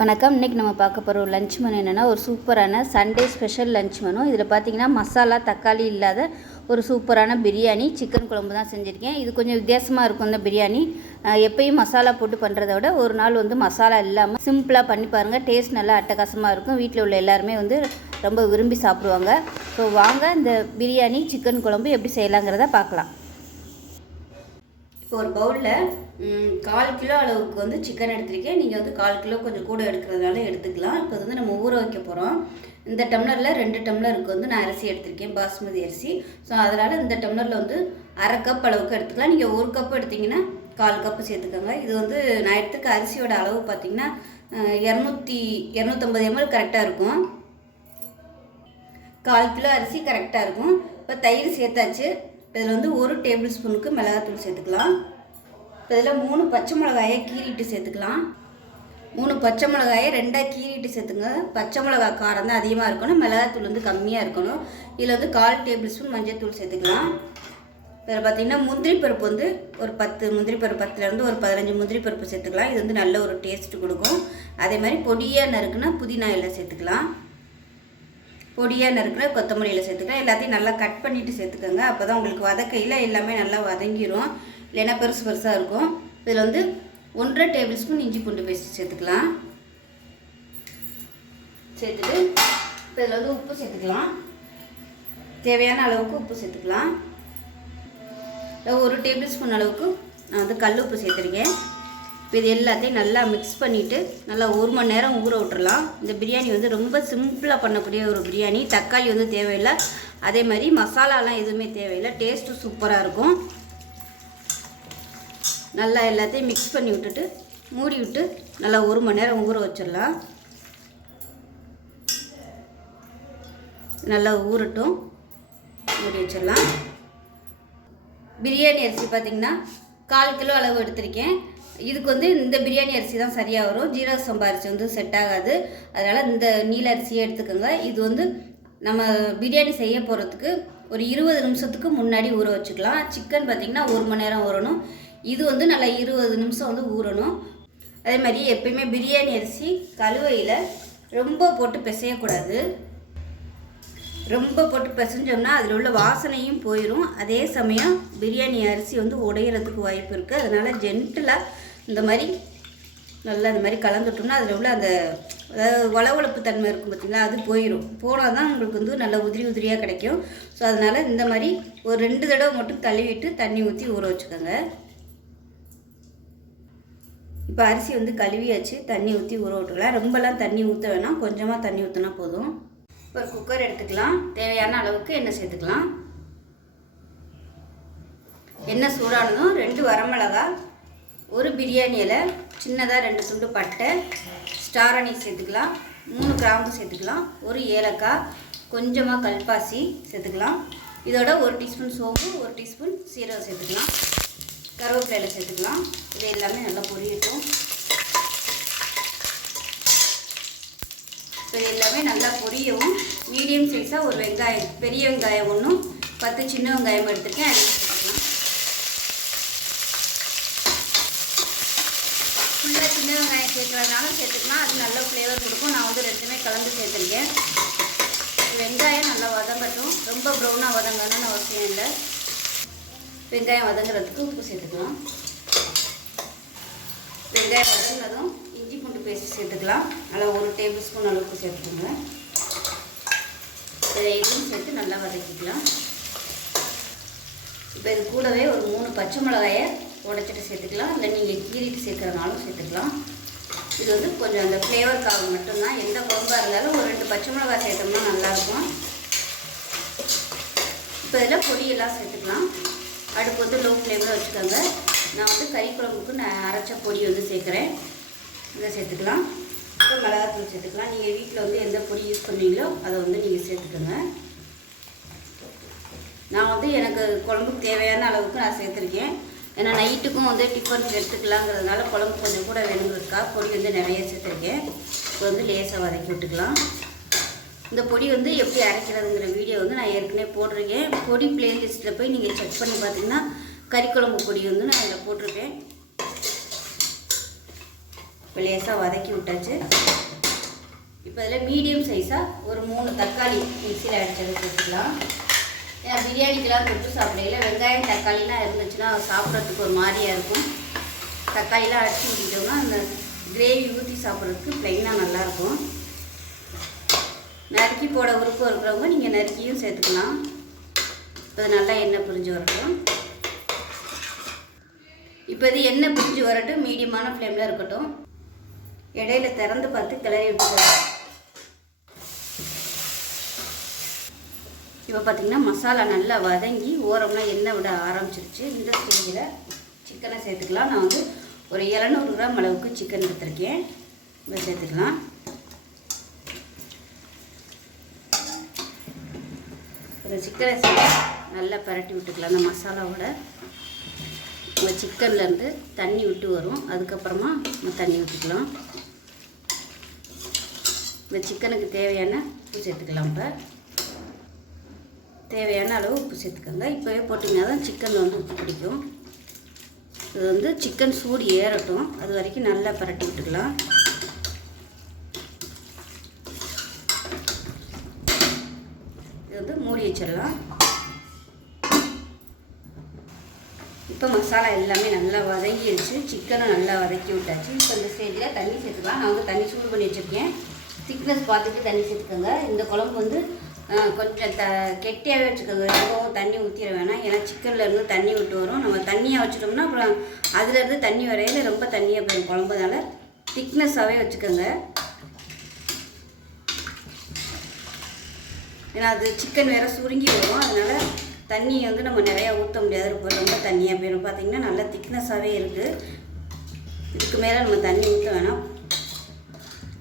வணக்கம். இன்றைக்கி நம்ம பார்க்க போகிற ஒரு லஞ்ச் மெனு என்னென்னா ஒரு சூப்பரான சண்டே ஸ்பெஷல் லஞ்ச் மெனு. இதில் பார்த்திங்கன்னா மசாலா தக்காளி இல்லாத ஒரு சூப்பரான பிரியாணி சிக்கன் குழம்பு தான் செஞ்சுருக்கேன். இது கொஞ்சம் வித்தியாசமாக இருக்கும். இந்த பிரியாணி எப்பயும் மசாலா போட்டு பண்ணுறத விட ஒரு நாள் மசாலா இல்லாமல் சிம்பிளாக பண்ணி பாருங்கள். டேஸ்ட் நல்லா அட்டகாசமாக இருக்கும். வீட்டில் உள்ள எல்லாருமே ரொம்ப விரும்பி சாப்பிடுவாங்க. ஸோ வாங்க இந்த பிரியாணி சிக்கன் குழம்பு எப்படி செய்யலாங்கிறத பார்க்கலாம். இப்போ ஒரு பவுலில் 1/4 கிலோ அளவுக்கு சிக்கன் எடுத்திருக்கேன். நீங்கள் 1/4 கிலோ கொஞ்சம் கூட எடுக்கிறதுனால எடுத்துக்கலாம். இப்போ நம்ம ஊற வைக்க போகிறோம். இந்த டம்ளரில் 2 டம்ளருக்கு நான் அரிசி எடுத்திருக்கேன், பாஸ்மதி அரிசி. ஸோ அதனால் இந்த டம்ளரில் 1/2 கப் அளவுக்கு எடுத்துக்கலாம். நீங்கள் 1 கப் எடுத்திங்கன்னா 1/4 கப்பு சேர்த்துக்கோங்க. இது நான் எடுத்துக்க அரிசியோட அளவு பார்த்திங்கன்னா 250 ml கரெக்டாக இருக்கும். 1/4 கிலோ அரிசி கரெக்டாக இருக்கும். இப்போ தயிர் சேர்த்தாச்சு. இதில் 1 டேபிள் ஸ்பூனுக்கு மிளகாத்தூள் சேர்த்துக்கலாம். இப்போ இதில் 3 பச்சை மிளகாயை கீறிட்டு சேர்த்துக்கலாம். 3 பச்சை மிளகாயை 2ஆக கீறிட்டு சேர்த்துங்க. பச்சை மிளகா காரம் தான் அதிகமாக இருக்கணும், மிளகாத்தூள் கம்மியாக இருக்கணும். இதில் 1/4 டேபிள் ஸ்பூன் மஞ்சள் தூள் சேர்த்துக்கலாம். இதில் பார்த்திங்கன்னா முந்திரி பருப்பு ஒரு 10 முந்திரி பருப்பு, 10லேருந்து ஒரு 15 முந்திரி பருப்பு சேர்த்துக்கலாம். இது நல்ல ஒரு டேஸ்ட்டு கொடுக்கும். அதே மாதிரி பொடியாக நறுக்குன்னா புதினா இலை சேர்த்துக்கலாம். பொடியாக நறுக்கிற கொத்தமல்லி இலை சேர்த்துக்கலாம். எல்லாத்தையும் நல்லா கட் பண்ணிவிட்டு சேர்த்துக்கோங்க. அப்போ தான் உங்களுக்கு வதக்கையில் எல்லாமே நல்லா வதங்கிடும், இல்லைன்னா பெருசு பெருசாக இருக்கும். இதில் 1.5 டேபிள் ஸ்பூன் இஞ்சி பூண்டு பேஸ்ட் சேர்த்துக்கலாம். சேர்த்துட்டு இப்போ இதில் உப்பு சேர்த்துக்கலாம். தேவையான அளவுக்கு உப்பு சேர்த்துக்கலாம். 1 டேபிள் ஸ்பூன் அளவுக்கு நான் கல் உப்பு சேர்த்துருக்கேன். இப்போ இது எல்லாத்தையும் நல்லா மிக்ஸ் பண்ணிவிட்டு நல்லா 1 மணி நேரம் ஊற விட்டுறலாம். இந்த பிரியாணி ரொம்ப சிம்பிளாக பண்ணக்கூடிய ஒரு பிரியாணி. தக்காளி தேவையில்லை, அதே மாதிரி மசாலாலாம் எதுவுமே தேவையில்லை. டேஸ்ட்டும் சூப்பராக இருக்கும். நல்லா எல்லாத்தையும் மிக்ஸ் பண்ணி விட்டுட்டு மூடி விட்டு நல்லா 1 மணி நேரம் ஊற வச்சிடலாம். நல்லா ஊறட்டும், மூடி வச்சிடலாம். பிரியாணி அரிசி பார்த்திங்கன்னா 1/4 கிலோ அளவு எடுத்திருக்கேன். இதுக்கு இந்த பிரியாணி அரிசி தான் சரியாக வரும். ஜீரக சம்பா அரிசி செட் ஆகாது. அதனால் இந்த நீல அரிசியை எடுத்துக்கோங்க. இது நம்ம பிரியாணி செய்ய போகிறதுக்கு ஒரு 20 நிமிஷத்துக்கு முன்னாடி ஊற வச்சுக்கலாம். சிக்கன் பார்த்திங்கன்னா 1 மணி நேரம் ஊறணும். இது நல்லா 20 நிமிஷம் ஊறணும். அதே மாதிரி எப்பயுமே பிரியாணி அரிசி கழுவையில் ரொம்ப போட்டு பிசையக்கூடாது. ரொம்ப போட்டு பிசைஞ்சோம்னா அதில் உள்ள வாசனையும் போயிடும். அதே சமயம் பிரியாணி அரிசி உடையிறதுக்கு வாய்ப்பு இருக்குது. அதனால் ஜென்டிலாக இந்த மாதிரி நல்லா இந்த மாதிரி கலந்துட்டோம்னா அதில் உள்ள அந்த வளவளப்பு தன்மை இருக்கும் பார்த்திங்களா, அது போயிடும். போனால் தான் உங்களுக்கு நல்லா உதிரி உதிரியாக கிடைக்கும். ஸோ அதனால் இந்த மாதிரி ஒரு 2 தடவை மட்டும் கழுவிட்டு தண்ணி ஊற்றி ஊற வச்சுக்கோங்க. இப்போ அரிசி கழுவியாச்சு, தண்ணி ஊற்றி ஊற விட்டுக்கலாம். ரொம்பலாம் தண்ணி ஊற்ற வேணாம், கொஞ்சமாக தண்ணி ஊற்றினா போதும். ஒரு குக்கர் எடுத்துக்கலாம். தேவையான அளவுக்கு எண்ணெய் சேர்த்துக்கலாம். எண்ணெய் சூடானதும் 2 வரமிளகா, 1 பிரியாணி இலை, சின்னதாக 2 துண்டு பட்டை, ஸ்டார் அனீஸ் சேர்த்துக்கலாம். 3 கிராம்பு சேர்த்துக்கலாம். 1 ஏலக்காய், கொஞ்சமாக கல்பாசி சேர்த்துக்கலாம். இதோட 1 டீஸ்பூன் சோம்பு, 1 டீஸ்பூன் சீரகம் சேர்த்துக்கலாம். கருவேப்பிலை சேர்த்துக்கலாம். இது எல்லாமே நல்லா பொரியட்டும். இப்போ எல்லாமே நல்லா பொரியவும் மீடியம் சைஸாக ஒரு வெங்காயம், பெரிய வெங்காயம் 1, 10 சின்ன வெங்காயம் எடுத்துருக்கேன். அதையும் சேர்த்துக்கலாம். ஃபுல்லாக சின்ன வெங்காயம் சேர்க்குறதுனால சேர்த்துக்கலாம், அது நல்ல ஃப்ளேவர் கொடுக்கும். நான் 2மே கலந்து சேர்த்துருக்கேன். வெங்காயம் நல்லா வதங்கட்டும். ரொம்ப ப்ரௌனாக வதங்கணும்னு அவசியம் இல்லை. வெங்காயம் வதங்குறதுக்கு உப்பு சேர்த்துக்கலாம். வெங்காயம் வதங்கினதும் இஞ்சி பூண்டு பேஸ்ட் சேர்த்துக்கலாம். நல்லா 1 டேபிள் ஸ்பூன் அளவுக்கு சேர்த்துக்கோங்க. இதையும் சேர்த்து நல்லா வதக்கிக்கலாம். இப்போ இது கூடவே ஒரு 3 பச்சை மிளகாயை உடைச்சிட்டு சேர்த்துக்கலாம். இல்லை நீங்கள் கீறிட்டு சேர்க்குறதுனாலும் சேர்த்துக்கலாம். இது கொஞ்சம் அந்த ஃப்ளேவருக்காக மட்டும்தான். எந்த குழம்பாக இருந்தாலும் ஒரு 2 பச்சை மிளகாய் சேர்த்தோம்னா நல்லாயிருக்கும். இப்போ இதில் பொடியெல்லாம் சேர்த்துக்கலாம். அடுப்பு லோ ஃப்ளேமில் வச்சுக்கோங்க. நான் கறி குழம்புக்கு நான் அரைச்ச பொடி சேர்க்குறேன். இதை சேர்த்துக்கலாம். இப்போ மிளகாத்தூள் சேர்த்துக்கலாம். நீங்கள் வீட்டில் எந்த பொடி யூஸ் பண்ணுவீங்களோ அதை நீங்கள் சேர்த்துக்கோங்க. நான் எனக்கு குழம்புக்கு தேவையான அளவுக்கு நான் சேர்த்துருக்கேன். ஏன்னா நைட்டுக்கும் டிஃபனுக்கு எடுத்துக்கலாங்கிறதுனால குழம்பு கொஞ்சம் கூட வேணுங்கிறதுக்காக பொடி நிறைய சேர்த்துருக்கேன். இப்போ லேசாக வதக்கி விட்டுக்கலாம். இந்த பொடி எப்படி அரைக்கிறதுங்கிற வீடியோ நான் ஏற்கனவே போட்டிருக்கேன். பொடி பிளேலிஸ்ட்டில் போய் நீங்கள் செக் பண்ணி பார்த்தீங்கன்னா கறி குழம்பு பொடி நான் இதில் போட்டிருக்கேன். இப்போ லேசாக வதக்கி விட்டாச்சு. இப்போ இதில் மீடியம் சைஸாக ஒரு 3 தக்காளி மிக்சியில் அடிச்சதை சேர்த்துக்கலாம். ஏன்னா பிரியாணிக்கெலாம் தொட்டு சாப்பிடையில வெங்காயம் தக்காளிலாம் இருந்துச்சுன்னா சாப்பிட்றதுக்கு ஒரு மாதிரியாக இருக்கும். தக்காளிலாம் அடிச்சு ஊற்றிட்டோம்னா அந்த கிரேவி ஊற்றி சாப்பிட்றதுக்கு ப்ளைனாக நல்லாயிருக்கும். நறுக்கி போட விருப்பம் இருக்கிறவங்க நீங்கள் நறுக்கியும் சேர்த்துக்கலாம். இப்போ நல்லா எண்ணெய் பிரிஞ்சு வரட்டும். இப்போ இது எண்ணெய் பிரிஞ்சு வரட்டும், மீடியமான ஃப்ளேமில் இருக்கட்டும். இடையில திறந்து பார்த்து கிளறி விட்டுக்கலாம். இப்போ பார்த்திங்கன்னா மசாலா நல்லா வதங்கி ஓரம்லாம் எண்ணெய் விட ஆரம்பிச்சிருச்சு. இந்த ஸ்டேஜில் சிக்கனை சேர்த்துக்கலாம். நான் வந்து ஒரு 700 கிராம் அளவுக்கு சிக்கன் எடுத்துருக்கேன். இதை சேர்த்துக்கலாம். இந்த சிக்கனை சேர்த்து நல்லா பரட்டி விட்டுக்கலாம். அந்த மசாலாவோட இந்த சிக்கன்லேருந்து தண்ணி விட்டு வரும். அதுக்கப்புறமா நம்ம தண்ணி ஊற்றிக்கலாம். இந்த சிக்கனுக்கு தேவையான உப்பு சேர்த்துக்கலாம். இப்போ தேவையான அளவு உப்பு சேர்த்துக்கோங்க. இப்போவே போட்டிங்கன்னா தான் சிக்கனில் வந்து உப்பு பிடிக்கும். இது வந்து சிக்கன் சூடு ஏறட்டும், அது வரைக்கும் நல்லா பரட்டி விட்டுக்கலாம். இது வந்து மூடி வச்சிடலாம். இப்போ மசாலா எல்லாமே நல்லா வதங்கிடுச்சு, சிக்கனும் நல்லா வதக்கி விட்டாச்சு. இப்போ இந்த ஸ்டேஜில் தண்ணி சேர்த்துக்கலாம். நான் வந்து தண்ணி சூடு பண்ணி வச்சுருக்கேன். திக்னஸ் பார்த்துட்டு தண்ணி சேர்த்துக்கோங்க. இந்த குழம்பு வந்து கொஞ்சம் கெட்டியாகவே வச்சுக்கோங்க. ரொம்பவும் தண்ணி ஊற்றிட வேணாம். ஏன்னா சிக்கன்லேருந்து தண்ணி விட்டு வரும். நம்ம தண்ணியாக வச்சுட்டோம்னா அப்புறம் அதுலேருந்து தண்ணி வரையில் ரொம்ப தண்ணியாக போயிடும் குழம்புனால. திக்னஸாகவே வச்சுக்கோங்க. ஏன்னா அது சிக்கன் வேறு சுருங்கி வரும். அதனால் தண்ணி வந்து நம்ம நிறையா ஊற்ற முடியாது, ரொம்ப தண்ணியாக போயிடும். பார்த்திங்கன்னா நல்லா திக்னஸாகவே இருக்குது. இதுக்கு மேலே நம்ம தண்ணி ஊற்ற வேணாம்.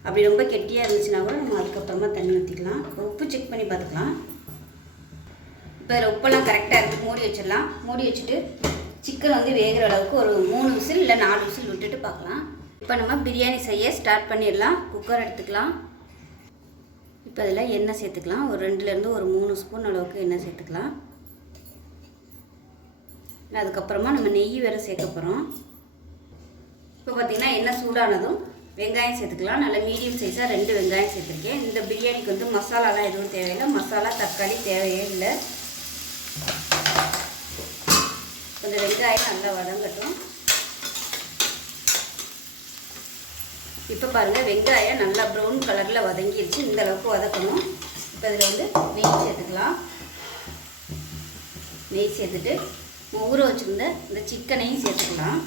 அப்படி ரொம்ப கெட்டியாக இருந்துச்சுன்னா கூட நம்ம அதுக்கப்புறமா தண்ணி ஊற்றிக்கலாம். உப்பு செக் பண்ணி பார்த்துக்கலாம். இப்போ உப்பெல்லாம் கரெக்டாக இருக்குது. மூடி வச்சிடலாம். மூடி வச்சுட்டு சிக்கன் வந்து வேகிற அளவுக்கு ஒரு 3 விசில் இல்லை 4 விசில் விட்டுட்டு பார்க்கலாம். இப்போ நம்ம பிரியாணி செய்ய ஸ்டார்ட் பண்ணிடலாம். குக்கர் எடுத்துக்கலாம். இப்போ அதில் எண்ணெய் சேர்த்துக்கலாம். ஒரு 2லேருந்து ஒரு 3 ஸ்பூன் அளவுக்கு எண்ணெய் சேர்த்துக்கலாம். அதுக்கப்புறமா நம்ம நெய் வேறு சேர்க்க போகிறோம். இப்போ பார்த்திங்கன்னா எண்ணெய் சூடானதும் வெங்காயம் சேர்த்துக்கலாம். நல்லா மீடியம் சைஸாக 2 வெங்காயம் சேர்த்துருக்கேன். இந்த பிரியாணிக்கு வந்து மசாலாலாம் எதுவும் தேவையில்லை. மசாலா தக்காளி தேவையே இல்லை. இந்த வெங்காயம் நல்லா வதங்கட்டும். இப்போ பாருங்கள் வெங்காயம் நல்லா ப்ரௌன் கலரில் வதங்கிடுச்சு. இந்த அளவுக்கு வதக்கணும். இப்போ இதில் வந்து நெய் சேர்த்துக்கலாம். நெய் சேர்த்துட்டு ஊற வச்சுருந்த இந்த சிக்கனையும் சேர்த்துக்கலாம்.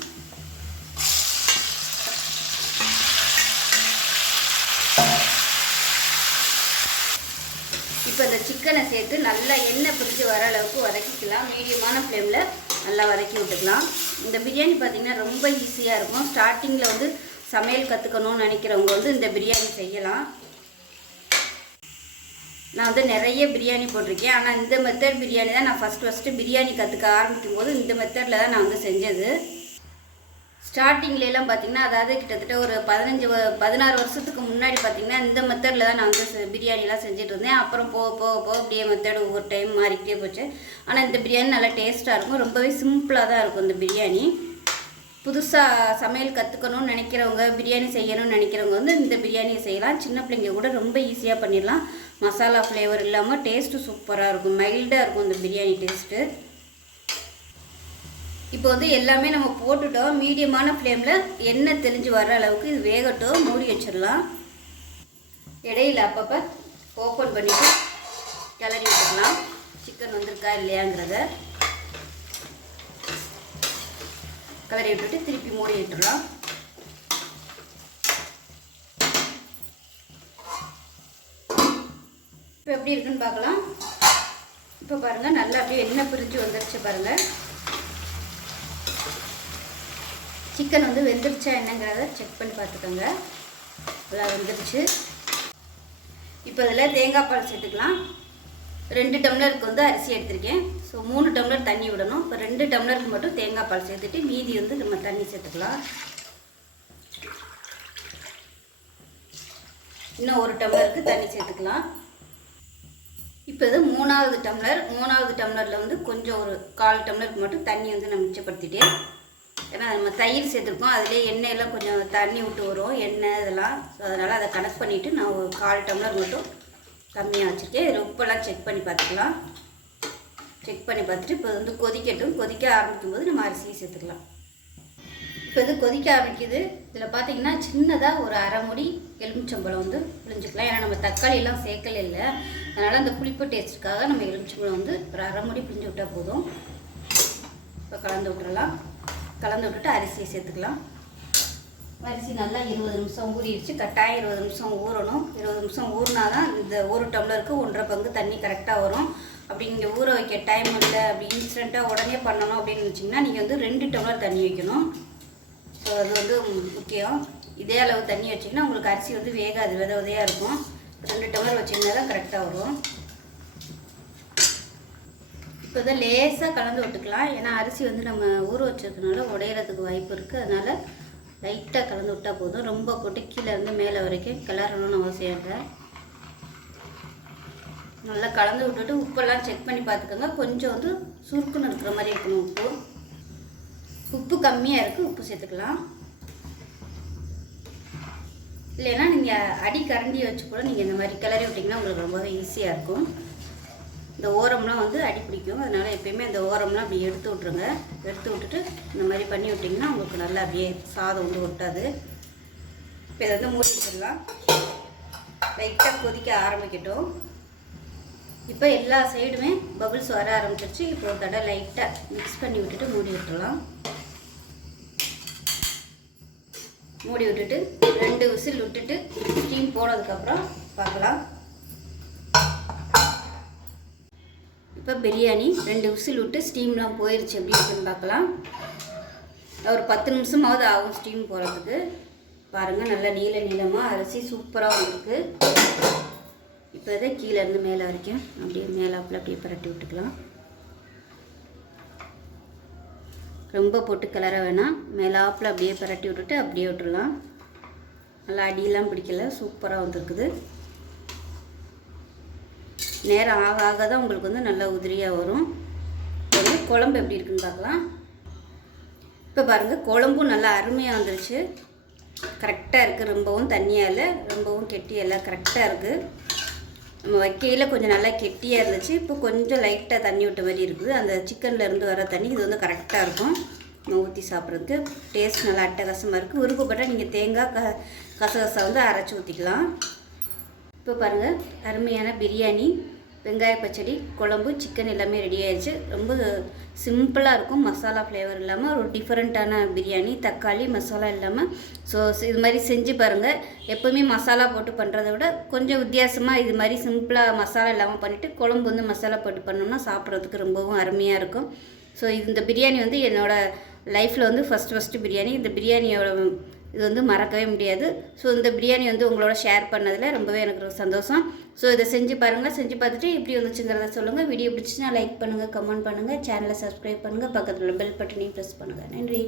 இப்போ இந்த சிக்கனை சேர்த்து நல்லா எண்ணெய் பிரித்து வர அளவுக்கு வதக்கிக்கலாம். மீடியமான ஃப்ளேமில் நல்லா வதக்கி விட்டுக்கலாம். இந்த பிரியாணி பார்த்திங்கன்னா ரொம்ப ஈஸியாக இருக்கும். ஸ்டார்டிங்கில் வந்து சமையல் கற்றுக்கணும்னு நினைக்கிறவங்க வந்து இந்த பிரியாணி செய்யலாம். நான் வந்து நிறைய பிரியாணி போட்டிருக்கேன். ஆனால் இந்த மெத்தட் பிரியாணி தான் நான் ஃபஸ்ட்டு பிரியாணி கற்றுக்க ஆரம்பிக்கும் போது இந்த மெத்தடில் தான் நான் வந்து செஞ்சது. ஸ்டார்டிங்லாம் பார்த்திங்கன்னா அதாவது கிட்டத்தட்ட ஒரு 16 வருஷத்துக்கு முன்னாடி பார்த்திங்கன்னா இந்த மெத்தடில் தான் நான் வந்து பிரியாணிலாம் செஞ்சுட்டு இருந்தேன். அப்புறம் போக அப்படியே மெத்தட் ஒவ்வொரு டைம் மாறிக்கிட்டே போச்சு. ஆனால் இந்த பிரியாணி நல்லா டேஸ்ட்டாக இருக்கும். ரொம்பவே சிம்பிளாக தான் இருக்கும் இந்த பிரியாணி. புதுசாக சமையல் கற்றுக்கணும்னு நினைக்கிறவங்க, பிரியாணி செய்யணும்னு நினைக்கிறவங்க வந்து இந்த பிரியாணியை செய்யலாம். சின்ன பிள்ளைங்க கூட ரொம்ப ஈஸியாக பண்ணிடலாம். மசாலா ஃப்ளேவர் இல்லாமல் டேஸ்ட்டு சூப்பராக இருக்கும். மைல்டாக இருக்கும் இந்த பிரியாணி டேஸ்ட்டு. இப்போ வந்து எல்லாமே நம்ம போட்டுட்டோம். மீடியமான ஃப்ளேமில் எண்ணெய் தெளிஞ்சு வர அளவுக்கு இது வேகட்டும். மூடி வச்சிடலாம். இடையில அப்பப்போ ஓப்பன் பண்ணிவிட்டு கிளறி விட்டுக்கலாம். சிக்கன் வந்திருக்கா இல்லையாங்கிறத கிளறி விட்டுட்டு திருப்பி மூடி விட்டுடலாம். இப்போ எப்படி இருக்குன்னு பார்க்கலாம். இப்போ பாருங்கள் நல்லா அப்படியே எண்ணெய் பிரிஞ்சு வந்துருச்சு பாருங்கள். சிக்கன் வந்து வெந்துருச்சா என்னங்கிறத செக் பண்ணி பார்த்துக்கோங்க. நல்லா வெந்துருச்சு. இப்போ இதில் தேங்காய் பால் சேர்த்துக்கலாம். 2 டம்ளருக்கு வந்து அரிசி எடுத்திருக்கேன். ஸோ 3 டம்ளர் தண்ணி விடணும். இப்போ 2 டம்ளருக்கு மட்டும் தேங்காய் பால் சேர்த்துட்டு மீதி வந்து நம்ம தண்ணி சேர்த்துக்கலாம். இன்னும் 1 டம்ளருக்கு தண்ணி சேர்த்துக்கலாம். இப்போ இது 3வது டம்ளர். 3வது டம்ளரில் வந்து கொஞ்சம் ஒரு 1/4 டம்ளருக்கு மட்டும் தண்ணி வந்து நான் மிச்சப்படுத்திட்டேன். ஏன்னா நம்ம தயிர் சேர்த்துருக்கோம், அதிலே எண்ணெயெல்லாம் கொஞ்சம் தண்ணி விட்டு வரும் எண்ணெய் இதெல்லாம். ஸோ அதனால் அதை கனெக்ட் பண்ணிவிட்டு நான் ஒரு 1/4 டம்ளர் மட்டும் கம்மியாக வச்சுருக்கேன். இதில் உப்பெல்லாம் செக் பண்ணி பார்த்துக்கலாம். செக் பண்ணி பார்த்துட்டு இப்போ வந்து கொதிக்கட்டும். கொதிக்க ஆரம்பிக்கும் போது நம்ம அரிசியை சேர்த்துக்கலாம். இப்போ இது கொதிக்க ஆரம்பிக்குது. இதில் பார்த்தீங்கன்னா சின்னதாக ஒரு 1/2 மூடி எலுமிச்சம்பழம் வந்து புளிஞ்சிக்கலாம். ஏன்னா நம்ம தக்காளியெல்லாம் சேர்க்கல இல்லை, அதனால் அந்த புளிப்பு டேஸ்ட்டுக்காக நம்ம எலுமிச்சம்பழம் வந்து ஒரு 1/2 மூடி பிழிஞ்சு விட்டால் போதும். இப்போ கலந்து விட்டுறலாம். கலந்து விட்டுட்டு அரிசியை சேர்த்துக்கலாம். அரிசி நல்லா 20 நிமிஷம் ஊறிடுச்சு. கட்டாயம் 20 நிமிஷம் ஊறணும். 20 நிமிஷம் ஊறினா தான் இந்த 1 டம்ளருக்கு 1.5 பங்கு தண்ணி கரெக்டாக வரும். அப்படி நீங்கள் ஊற வைக்க டைம் இல்லை, அப்படி இன்ஸ்டண்ட்டாக உடனே பண்ணணும் அப்படின்னு நினச்சிங்கன்னா நீங்கள் வந்து 2 டம்ளர் தண்ணி வைக்கணும். ஸோ அது வந்து முக்கியம். இதே அளவு தண்ணி வச்சிங்கன்னா உங்களுக்கு அரிசி வந்து வேகாது, வித விதையாக இருக்கும். 2 டம்ளர் வச்சிங்கன்னா தான் கரெக்டாக வரும். இப்போ தான் லேசாக கலந்து விட்டுக்கலாம். ஏன்னா அரிசி வந்து நம்ம ஊற வச்சதுனால உடையிறதுக்கு வாய்ப்பு இருக்குது. அதனால் லைட்டாக கலந்து விட்டால் போதும். ரொம்ப போட்டு கீழே இருந்து மேலே வரைக்கும் கிளறணும்னு அவசியம் இல்லை. நல்லா கலந்து விட்டுட்டு உப்பெல்லாம் செக் பண்ணி பார்த்துக்கோங்க. கொஞ்சம் வந்து சுருக்குன்னு இருக்கிற மாதிரி இருக்கணும். உப்பு கம்மியாக இருக்குது, உப்பு சேர்த்துக்கலாம். இல்லைன்னா நீங்கள் அடி கரண்டியை வச்சு கூட நீங்கள் இந்த மாதிரி கிளறி விட்டிங்கன்னா உங்களுக்கு ரொம்பவே ஈஸியாக இருக்கும். இந்த ஓரம்லாம் வந்து அடி பிடிக்கும், அதனால் எப்பயுமே இந்த ஓரம்லாம் அப்படி எடுத்து விட்ருங்க. எடுத்து விட்டுட்டு இந்த மாதிரி பண்ணி விட்டிங்கன்னா உங்களுக்கு நல்லா அப்படியே சாதம் வந்து ஒட்டாது. இப்போ இதை வந்து மூடி வச்சிடலாம். லைட்டாக கொதிக்க ஆரம்பிக்கட்டும். இப்போ எல்லா சைடுமே பபிள்ஸ் வர ஆரம்பிச்சிருச்சு. இப்போ ஒரு தடவை லைட்டாக மிக்ஸ் பண்ணி விட்டுட்டு மூடி விட்டுடலாம். மூடி விட்டுட்டு 2 விசில் விட்டுட்டு ஸ்டீம் போனதுக்கப்புறம் பார்க்கலாம். இப்போ பிரியாணி 2 விசில் விட்டு ஸ்டீம்லாம் போயிடுச்சு. எப்படி இருக்குன்னு பார்க்கலாம். ஒரு 10 நிமிஷமாவது ஆகும் ஸ்டீம் போகிறதுக்கு. பாருங்கள், நல்லா நீளமாக அரிசி சூப்பராக வந்துருக்கு. இப்போ இதை கீழேருந்து மேலே வரைக்கும் அப்படியே மேலாப்பில் அப்படியே பரட்டி விட்டுக்கலாம். ரொம்ப போட்டு கிளற வேணாம், மேலாப்பில் அப்படியே பரட்டி விட்டுட்டு அப்படியே விட்டுடலாம். நல்லா அடியெல்லாம் பிடிக்கல, சூப்பராக வந்துருக்குது. நேரம் ஆக ஆக தான் உங்களுக்கு வந்து நல்லா உதிரியாக வரும். வந்து குழம்பு எப்படி இருக்குன்னு பார்க்கலாம். இப்போ பாருங்கள், குழம்பும் நல்லா அருமையாக வந்துருச்சு. கரெக்டாக இருக்குது. ரொம்பவும் தண்ணியாக இல்லை, ரொம்பவும் கெட்டியாக இல்லை, கரெக்டாக இருக்குது. நம்ம வைக்கையில் கொஞ்சம் நல்லா கெட்டியாக இருந்துச்சு. இப்போ கொஞ்சம் லைட்டாக தண்ணி விட்ட மாதிரி இருக்குது. அந்த சிக்கன்லேருந்து வர தண்ணி இது வந்து கரெக்டாக இருக்கும் நம்ம ஊற்றி சாப்பிட்றதுக்கு. டேஸ்ட் நல்லா அட்டகாசமாக இருக்குது. விருப்பப்பட்டால் நீங்கள் தேங்காய் கசகசா வந்து அரைச்சி ஊற்றிக்கலாம். இப்போ பாருங்கள், அருமையான பிரியாணி, வெங்காய பச்சடி, குழம்பு, சிக்கன் எல்லாமே ரெடி ஆயிடுச்சு. ரொம்ப சிம்பிளாக இருக்கும், மசாலா ஃப்ளேவர் இல்லாமல் ஒரு டிஃப்ரெண்ட்டான பிரியாணி, தக்காளி மசாலா இல்லாமல். ஸோ இது மாதிரி செஞ்சு பாருங்கள். எப்போவுமே மசாலா போட்டு பண்ணுறத விட கொஞ்சம் வித்தியாசமாக இது மாதிரி சிம்பிளாக மசாலா இல்லாமல் பண்ணிவிட்டு குழம்பு வந்து மசாலா போட்டு பண்ணோம்னா சாப்பிட்றதுக்கு ரொம்பவும் அருமையாக இருக்கும். ஸோ இந்த பிரியாணி வந்து என்னோடய லைஃப்பில் வந்து ஃபஸ்ட்டு பிரியாணி. இந்த பிரியாணியோட இது வந்து மறக்கவே முடியாது. ஸோ இந்த பிரியாணி வந்து உங்களோட ஷேர் பண்ணதில் ரொம்பவே எனக்கு ஒரு சந்தோஷம். ஸோ இதை செஞ்சு பாருங்கள். செஞ்சு பார்த்துட்டு எப்படி வந்துச்சுங்கிறத சொல்லுங்கள். வீடியோ பிடிச்சின்னா லைக் பண்ணுங்கள், கமெண்ட் பண்ணுங்கள், சேனலை சப்ஸ்கிரைப் பண்ணுங்கள், பக்கத்தில் உள்ள பெல் பட்டனையும் ப்ரெஸ் பண்ணுங்கள். நன்றி.